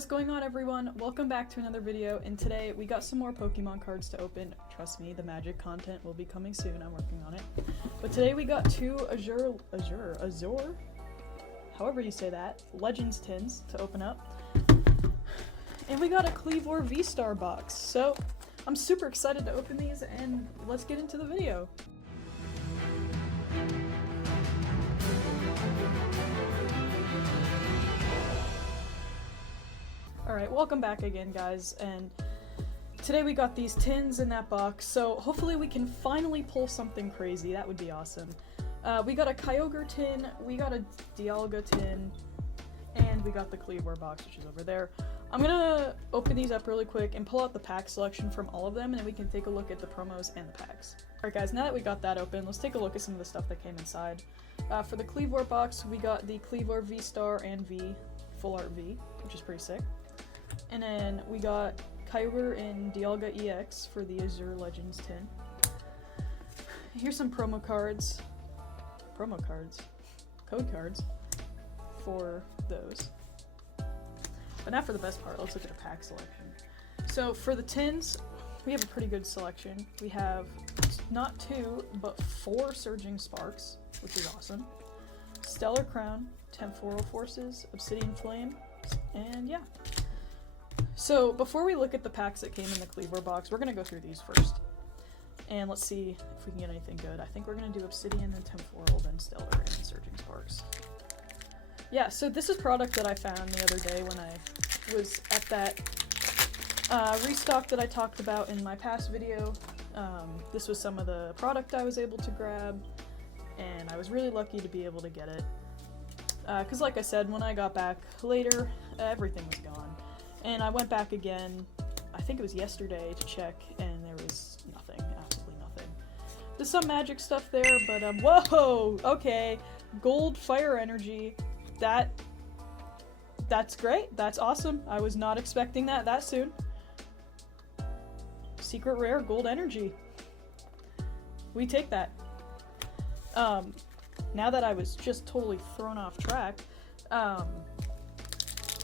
What's going on, everyone? Welcome back to another video, and today we got some more Pokemon cards to open. Trust me, the magic content will be coming soon. I'm working on it. But today we got two Azure, however you say that, Legends tins to open up. And we got a Kleavor VSTAR box. So I'm super excited to open these, and let's get into the video. Alright, welcome back again, guys, and today we got these tins in that box, so hopefully we can finally pull something crazy. That would be awesome. We got a Kyogre tin, we got a Dialga tin, and we got the Kleavor box, which is over there. I'm gonna open these up really quick and pull out the pack selection from all of them, and then we can take a look at the promos and the packs. Alright guys, now that we got that open, let's take a look at some of the stuff that came inside. For the Kleavor box, we got the Kleavor VSTAR and V, Full Art V, which is pretty sick. And then we got Kyogre and Dialga EX for the Azure Legends tin. Here's some code cards for those. But now for the best part, let's look at the pack selection. So for the tins, we have a pretty good selection. We have not 2, but 4 Surging Sparks, which is awesome. Stellar Crown, Temporal Forces, Obsidian Flame, and yeah. So before we look at the packs that came in the Kleavor box, we're going to go through these first. And let's see if we can get anything good. I think we're going to do Obsidian, then Temporal, then Stellar, and Surging Sparks. Yeah, so this is product that I found the other day when I was at that restock that I talked about in my past video. This was some of the product I was able to grab, and I was really lucky to be able to get it. Because like I said, when I got back later, everything was gone. And I went back again, I think it was yesterday, to check, and there was nothing, absolutely nothing. There's some magic stuff there, but whoa, okay, gold fire energy, that's great, that's awesome. I was not expecting that soon. Secret rare gold energy. We take that. Now that I was just totally thrown off track,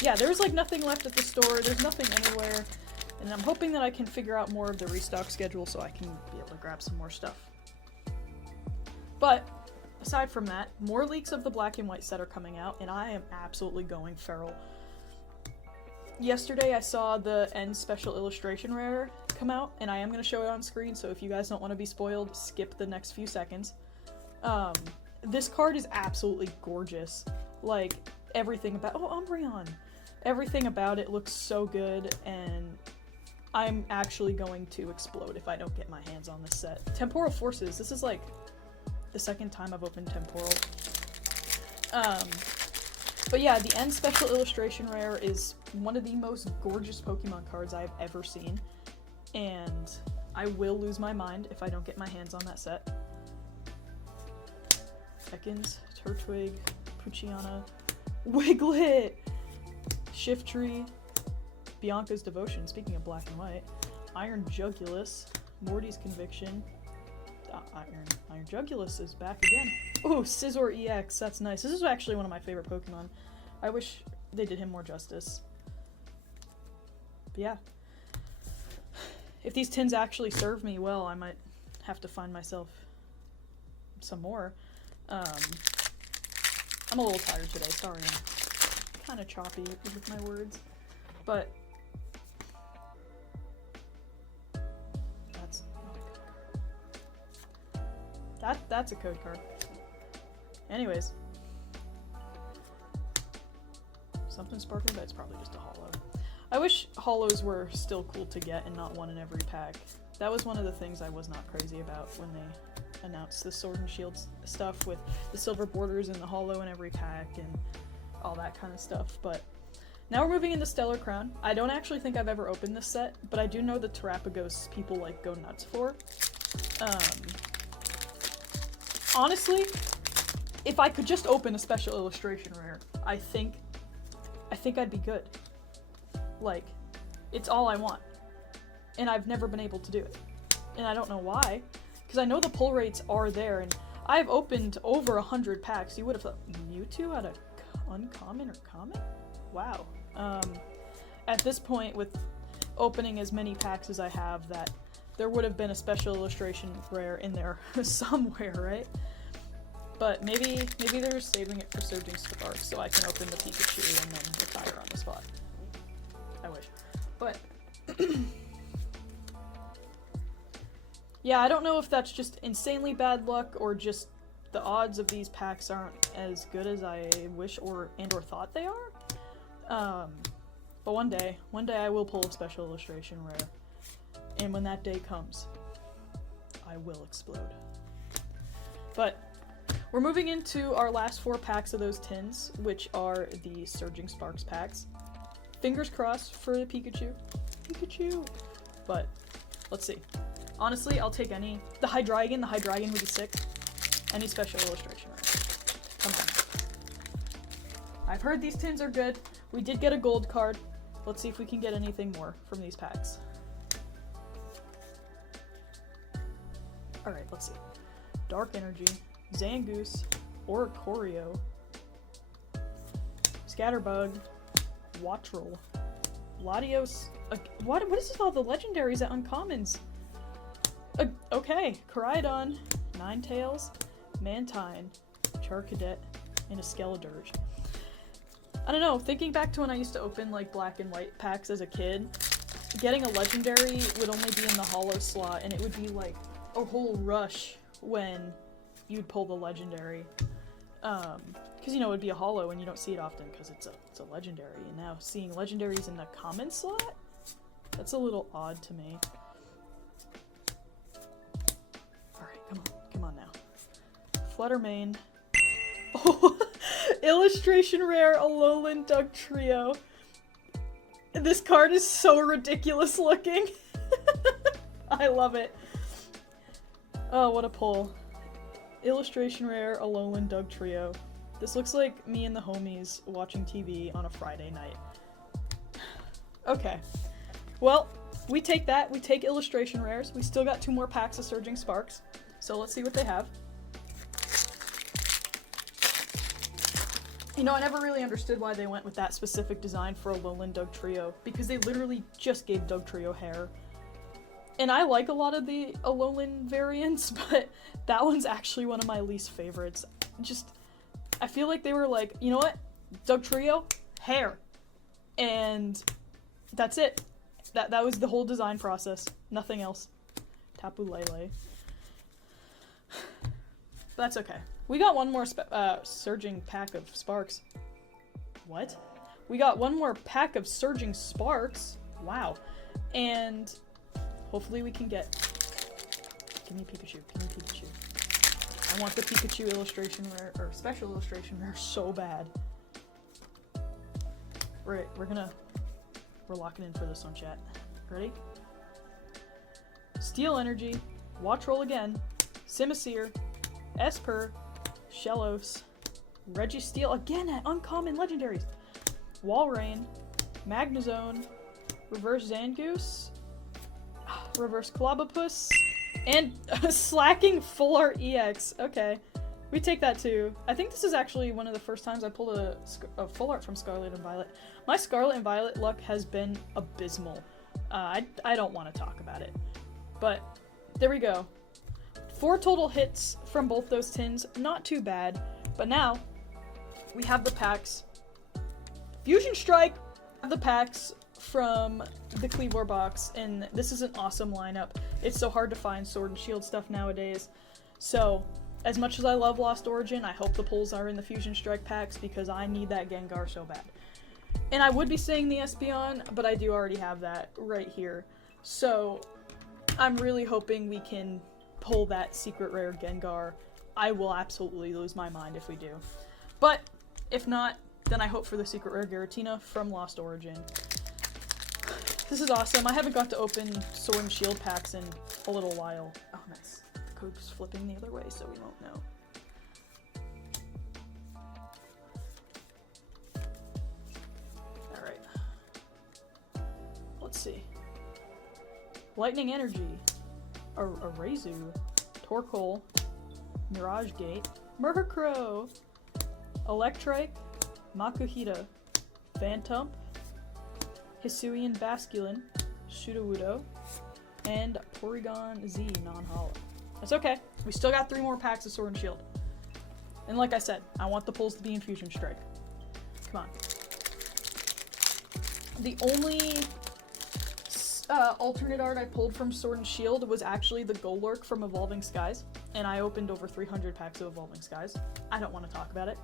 yeah, there's like nothing left at the store, there's nothing anywhere, and I'm hoping that I can figure out more of the restock schedule so I can be able to grab some more stuff. But, aside from that, more leaks of the black and white set are coming out, and I am absolutely going feral. Yesterday I saw the End Special Illustration Rare come out, and I am going to show it on screen, so if you guys don't want to be spoiled, skip the next few seconds. This card is absolutely gorgeous. Like, everything about— oh, Umbreon! Everything about it looks so good, and I'm actually going to explode if I don't get my hands on this set. Temporal Forces, this is like the second time I've opened Temporal. But yeah, the End Special Illustration Rare is one of the most gorgeous Pokemon cards I've ever seen, and I will lose my mind if I don't get my hands on that set. Ekans, Turtwig, Poochyena, Wiglet, Shiftry, Bianca's Devotion, speaking of black and white, Iron Jugulus, Morty's Conviction, Iron Jugulus is back again. Oh, Scizor EX, that's nice. This is actually one of my favorite Pokemon. I wish they did him more justice. But yeah. If these tins actually serve me well, I might have to find myself some more. I'm a little tired today, sorry, I'm kind of choppy with my words, but that's a code card. Anyways, something sparkling, but it's probably just a holo. I wish holos were still cool to get and not one in every pack. That was one of the things I was not crazy about when they announced the Sword and Shield stuff with the silver borders and the holo in every pack and all that kind of stuff. But now we're moving into Stellar Crown. I don't actually think I've ever opened this set, but I do know the Terapagos people like go nuts for. Honestly, if I could just open a special illustration rare, I think I'd be good. Like, it's all I want, and I've never been able to do it, and I don't know why. Because I know the pull rates are there, and I've opened over 100 packs. You would have thought Mewtwo had a uncommon or common? Wow. at this point, with opening as many packs as I have, that there would have been a special illustration rare in there somewhere, right? But maybe they're just saving it for Surging Sparks so I can open the Pikachu and then retire on the spot. I wish. But yeah, I don't know if that's just insanely bad luck or just the odds of these packs aren't as good as I wish or thought they are. But one day I will pull a special illustration rare. And when that day comes, I will explode. But we're moving into our last 4 packs of those tins, which are the Surging Sparks packs. Fingers crossed for the Pikachu. But let's see. Honestly, I'll take any. The Hydreigon would be sick. Any special illustration rare. Come on. I've heard these tins are good. We did get a gold card. Let's see if we can get anything more from these packs. Alright, let's see. Dark Energy, Zangoose, Oricorio, Scatterbug, Wattrel, Latios. What is this all the legendaries at uncommons? Okay, Koraidon, Ninetales, Mantine, Charcadet, and a Skeledirge. I don't know, thinking back to when I used to open like black and white packs as a kid, getting a legendary would only be in the holo slot, and it would be like a whole rush when you'd pull the legendary. Because you know, it would be a holo and you don't see it often because it's a legendary, and now seeing legendaries in the common slot? That's a little odd to me. Alright, come on now. Fluttermane. Oh, illustration rare Alolan Dugtrio. This card is so ridiculous looking. I love it. Oh, what a pull. Illustration rare Alolan Dugtrio. This looks like me and the homies watching TV on a Friday night. Okay. Well, we take that. We take illustration rares. We still got 2 more packs of Surging Sparks. So let's see what they have. You know, I never really understood why they went with that specific design for Alolan Dugtrio, because they literally just gave Dugtrio hair. And I like a lot of the Alolan variants, but that one's actually one of my least favorites. I feel like they were like, you know what? Dugtrio, hair. And that's it. That was the whole design process. Nothing else. Tapu Lele. That's okay. We got one more Surging pack of Sparks. What? We got one more pack of Surging Sparks. Wow. And hopefully we can get... Give me Pikachu. Give me Pikachu. I want the Pikachu illustration rare, or special illustration rare so bad. We're locking in for this one, chat. Ready? Steel Energy, Wattrel again, Simisear, Esper, Shellos, Registeel again at uncommon legendaries, Walrein, Magnezone, Reverse Zangoose, Reverse Clobopus, and Slacking Full Art EX. Okay, we take that too. I think this is actually one of the first times I pulled a full art from Scarlet and Violet. My Scarlet and Violet luck has been abysmal. I don't want to talk about it. But there we go. 4 total hits from both those tins. Not too bad. But now we have the packs. Fusion Strike, the packs from the Kleavor box, and this is an awesome lineup. It's so hard to find Sword and Shield stuff nowadays. So, as much as I love Lost Origin, I hope the pulls are in the Fusion Strike packs because I need that Gengar so bad. And I would be saying the Espeon, but I do already have that right here. So, I'm really hoping we can pull that secret rare Gengar. I will absolutely lose my mind if we do. But, if not, then I hope for the secret rare Giratina from Lost Origin. This is awesome. I haven't got to open Sword and Shield packs in a little while. Oh, nice. The code's flipping the other way, so we won't know. Alright. Let's see. Lightning Energy. Arazu. Torkoal. Mirage Gate. Murkrow. Electrike. Makuhita. Phantump. Hisuian Basculin, Sudowoodo, and Porygon Z non-holo. That's okay. We still got 3 more packs of Sword and Shield. And like I said, I want the pulls to be Infusion Strike. Come on. The only alternate art I pulled from Sword and Shield was actually the Golurk from Evolving Skies, and I opened over 300 packs of Evolving Skies. I don't want to talk about it.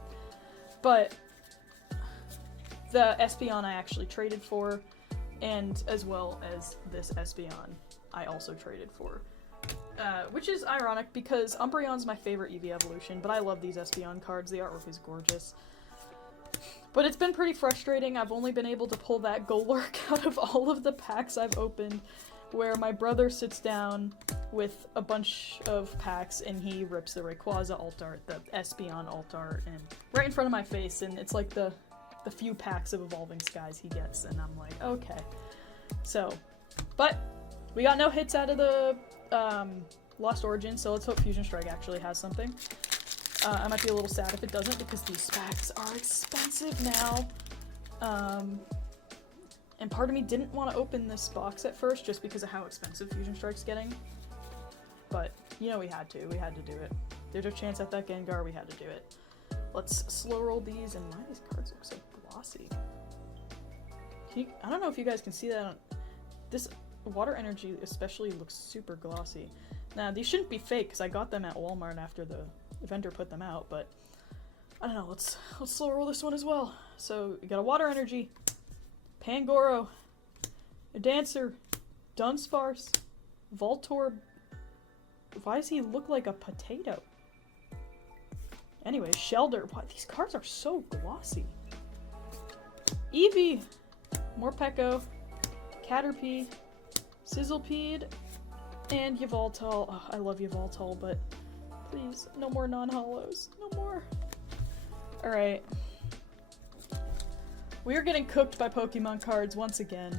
But the Espeon I actually traded for, and as well as this Espeon I also traded for. Which is ironic because Umbreon's my favorite Eevee evolution, but I love these Espeon cards. The artwork is gorgeous. But it's been pretty frustrating. I've only been able to pull that Golurk out of all of the packs I've opened, where my brother sits down with a bunch of packs and he rips the Rayquaza alt art, the Espeon alt art, and right in front of my face, and it's like the few packs of Evolving Skies he gets, and I'm like, okay. So, but we got no hits out of the Lost Origin, so let's hope Fusion Strike actually has something. I might be a little sad if it doesn't, because these packs are expensive now. And part of me didn't want to open this box at first, just because of how expensive Fusion Strike's getting. But, you know, we had to do it. There's a chance at that Gengar, we had to do it. Let's slow roll these, and why do these cards look so glossy? I don't know if you guys can see that. This Water Energy especially looks super glossy. Now, these shouldn't be fake, because I got them at Walmart after the vendor put them out, but I don't know, let's slow roll this one as well. So, we got a Water Energy, Pangoro, a Dancer, Dunsparce, Voltorb. Why does he look like a potato? Anyway, Shelder. Wow, these cards are so glossy. Eevee, Morpeko, Caterpie, Sizzlipede, and Yveltal. Oh, I love Yveltal, but please, no more non-holos. No more. Alright. We are getting cooked by Pokemon cards once again.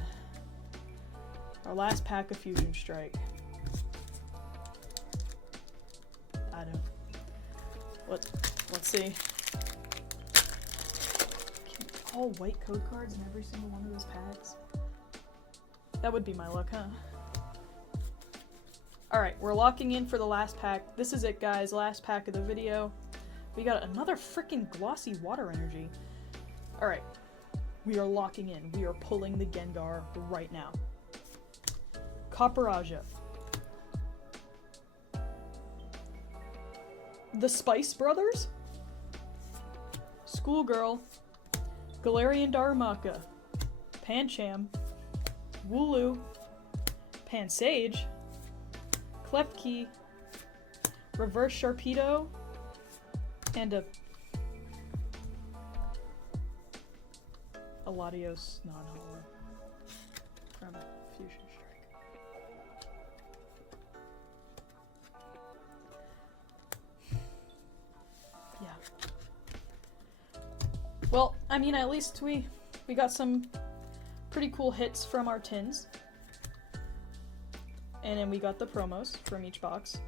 Our last pack of Fusion Strike. I don't. Let's see. All white code cards in every single one of those packs? That would be my luck, huh? Alright, we're locking in for the last pack. This is it, guys. Last pack of the video. We got another freaking glossy Water Energy. Alright. We are locking in. We are pulling the Gengar right now. Copperaja. The Spice Brothers? Schoolgirl. Galarian Darumaka. Pancham. Wooloo. Pansage. Klefki. Reverse Sharpedo. And a Latios non-holo from Fusion Strike. Yeah. Well, I mean, at least we got some pretty cool hits from our tins. And then we got the promos from each box.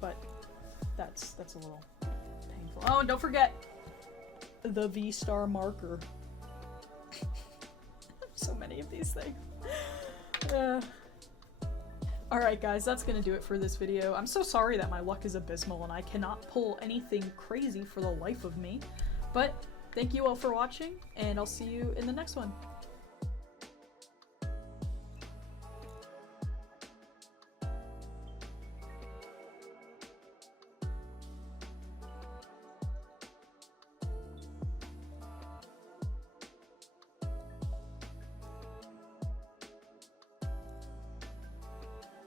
But that's a little painful. Oh, and don't forget the VSTAR marker. So many of these things. Alright guys, that's gonna do it for this video. I'm so sorry that my luck is abysmal and I cannot pull anything crazy for the life of me. But thank you all for watching, and I'll see you in the next one.